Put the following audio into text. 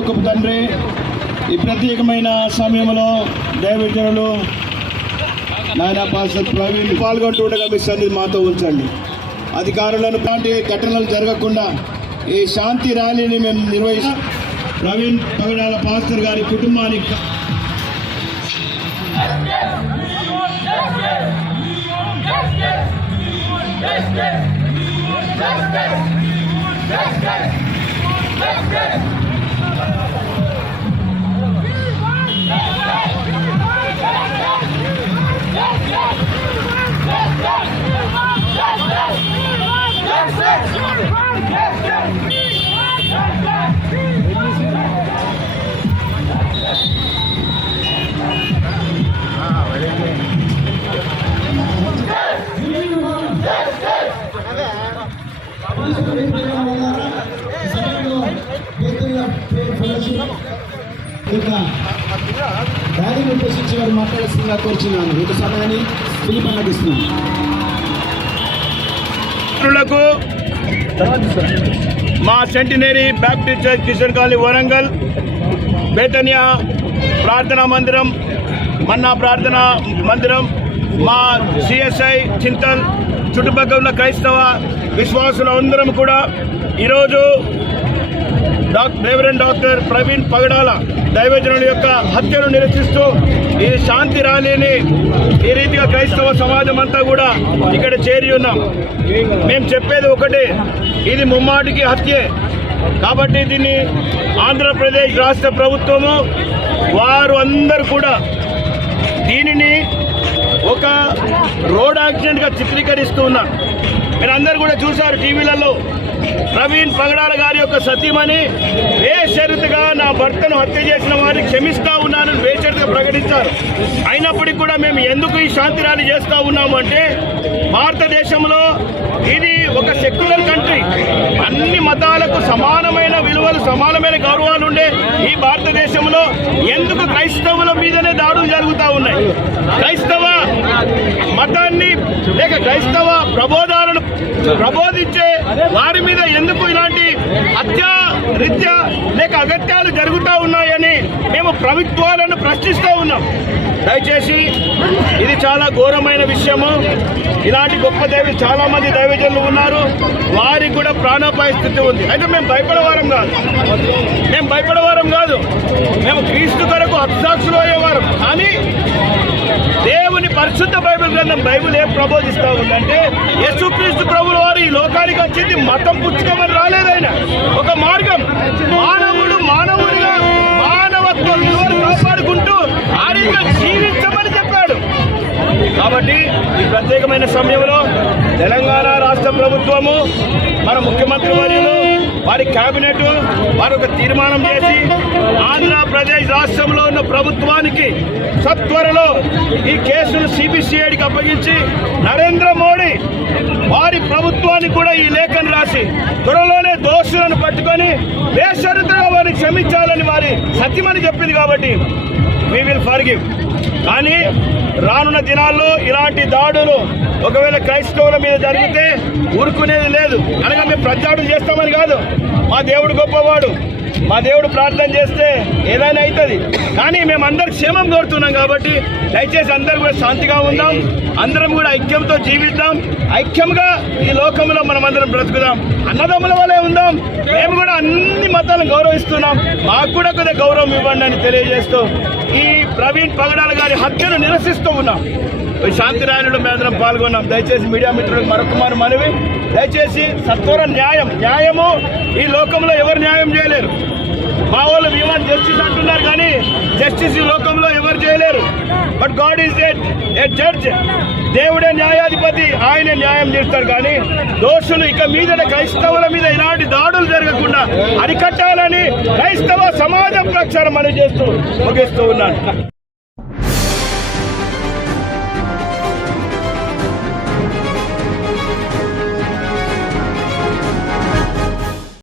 పరలోకపు తండ్రి, ఈ ప్రత్యేకమైన సమయంలో దైవజనులు నాయన పాస్టర్ ప్రవీణ్ పాల్గొంటుండగా మీ సన్నిధి మాతో ఉంచండి. అధికారులను పాటి ఘటనలు జరగకుండా ఈ శాంతి ర్యాలీని మేము నిర్వహిస్తాం. ప్రవీణ్ పగడాల పాస్టర్ గారి కుటుంబానికి దారిని ఉద్దేశించి వారు మాట్లాడుతున్నా కోరుచున్నాను. ఒక సమయాన్ని ఫిలిప్ అన్నగిస్తున్నాను. మా centenary Baptist church Kishan colony Warangal Bethany ప్రార్థనా మందిరం, మన్నా ప్రార్థనా మందిరం, మా సిఎస్ఐ చింతల్ చుట్టుపక్కల ఉన్న క్రైస్తవ విశ్వాసులు అందరం కూడా ఈరోజు రెవరెండ్ డాక్టర్ ప్రవీణ్ పగడాల దైవజనుల యొక్క హత్యను నిరసిస్తూ ఈ శాంతి ర్యాలీని ఈ రీతిగా క్రైస్తవ సమాజం అంతా కూడా ఇక్కడ చేరి ఉన్నాం. మేము చెప్పేది ఒకటే, ఇది ముమ్మాటికి హత్యే. కాబట్టి దీన్ని ఆంధ్రప్రదేశ్ రాష్ట్ర ప్రభుత్వము వారు అందరూ కూడా దీనిని ఒక రోడ్ యాక్సిడెంట్గా చిత్రీకరిస్తూ ఉన్నారు. మీరందరూ కూడా చూశారు టీవీలలో. ప్రవీణ్ పగడాల గారి యొక్క సతీమణి బేషరతుగా నా భర్తను హత్య చేసిన వారిని క్షమిస్తా ఉన్నానని బేషరతుగా ప్రకటించారు. అయినప్పటికీ కూడా మేము ఎందుకు ఈ శాంతి ర్యాలీ చేస్తూ ఉన్నాము అంటే, భారతదేశంలో ఇది ఒక సెక్యులర్ కంట్రీ, అన్ని మతాలకు సమానమైన విలువలు, సమానమైన గౌరవాలు ఉండే ఈ భారతదేశంలో ఎందుకు క్రైస్తవుల మీదనే దాడులు జరుగుతూ ఉన్నాయి? క్రైస్తవ మతాన్ని లేక క్రైస్తవ ప్రబోధాలను ప్రబోధించే వారి మీద ఎందుకు ఇలాంటి హత్యారీత్యా లేక అగత్యాలు జరుగుతూ ఉన్నాయని మేము ప్రభుత్వాలను ప్రశ్నిస్తూ ఉన్నాం. దయచేసి ఇది చాలా ఘోరమైన విషయము. ఇలాంటి గొప్ప చాలా మంది దైవజనులు ఉన్నారు, వారికి కూడా ప్రాణాపాయ స్థితి ఉంది. అయితే మేము భయపడేవారం కాదు, మేము క్రీస్తు కొరకు హత్సాక్షులు అయ్యేవారు. కానీ దేవుని పరిశుద్ధ బైబిల్ గ్రంథం బైబిల్ ఏం ప్రబోధిస్తూ ఉందంటే, యేసుక్రీస్తు ప్రభుల వారు ఈ లోకానికి వచ్చింది మతం పుచ్చుకోమని రాలేదైన ఒక మార్గం, మానవుడిగా మానవత్వ విలువలు కాపాడుకుంటూ ఆ రీతిగా జీవించమని చెప్పాడు. కాబట్టి ఈ ప్రత్యేకమైన సమయంలో తెలంగాణ రాష్ట్ర ప్రభుత్వము, మన ముఖ్యమంత్రి వర్యులు, వారి కేబినెట్ వారు ఒక తీర్మానం చేసి ఆంధ్రప్రదేశ్ రాష్ట్రంలో ఉన్న ప్రభుత్వానికి సత్వరలో ఈ కేసును సిబిసిఐడికి అప్పగించి నరేంద్ర మోడీ వారి ప్రభుత్వానికి కూడా ఈ లేఖను రాసి త్వరలోనే దోషులను పట్టుకొని బేషరతుగా వారిని క్షమించాలని వారి సత్యమని చెప్పింది. కాబట్టి we will forgive. కానీ రానున్న దినాల్లో ఇలాంటి దాడులు ఒకవేళ క్రైస్తవుల మీద జరిగితే ఊరుకునేది లేదు. అనగా మేము ప్రచారం చేస్తామని కాదు, మా దేవుడు గొప్పవాడు, మా దేవుడు ప్రార్థన చేస్తే ఏదైనా అవుతుంది. కానీ మేము అందరు క్షేమం కోరుతున్నాం. కాబట్టి దయచేసి అందరూ కూడా శాంతిగా ఉందాం, అందరం కూడా ఐక్యంతో జీవిద్దాం, ఐక్యంగా ఈ లోకంలో మనం అందరం బ్రతుకుదాం, అన్నదమ్ముల వలె ఉందాం. మేము కూడా అన్ని మతాలను గౌరవిస్తున్నాం, మాకు కూడా కొద్దిగా గౌరవం ఇవ్వండి అని తెలియజేస్తూ ఈ ప్రవీణ్ పగడాల గారి హత్యను నిరసిస్తూ ఉన్నాం. ఈ శాంతి ర్యాలీలో మేమందరం పాల్గొన్నాం. దయచేసి మీడియా మిత్రులకు మరొక మనవి, దయచేసి సత్వర న్యాయము ఈ లోకంలో ఎవరు న్యాయం చేయలేరు. మా వాళ్ళు విమాన్ జస్టిస్ అంటున్నారు, కానీ జస్టిస్ ఈ లోకంలో ఎవరు చేయలేరు. But God is a judge, దేవుడే న్యాయాధిపతి, ఆయనే న్యాయం చేస్తారు. కానీ దోషులు ఇక మీద క్రైస్తవుల మీద ఇలాంటి దాడులు జరగకుండా అరికట్టాలని క్రైస్తవ సమాజం పక్షాన మనం చేస్తూ ముగిస్తూ ఉన్నాను.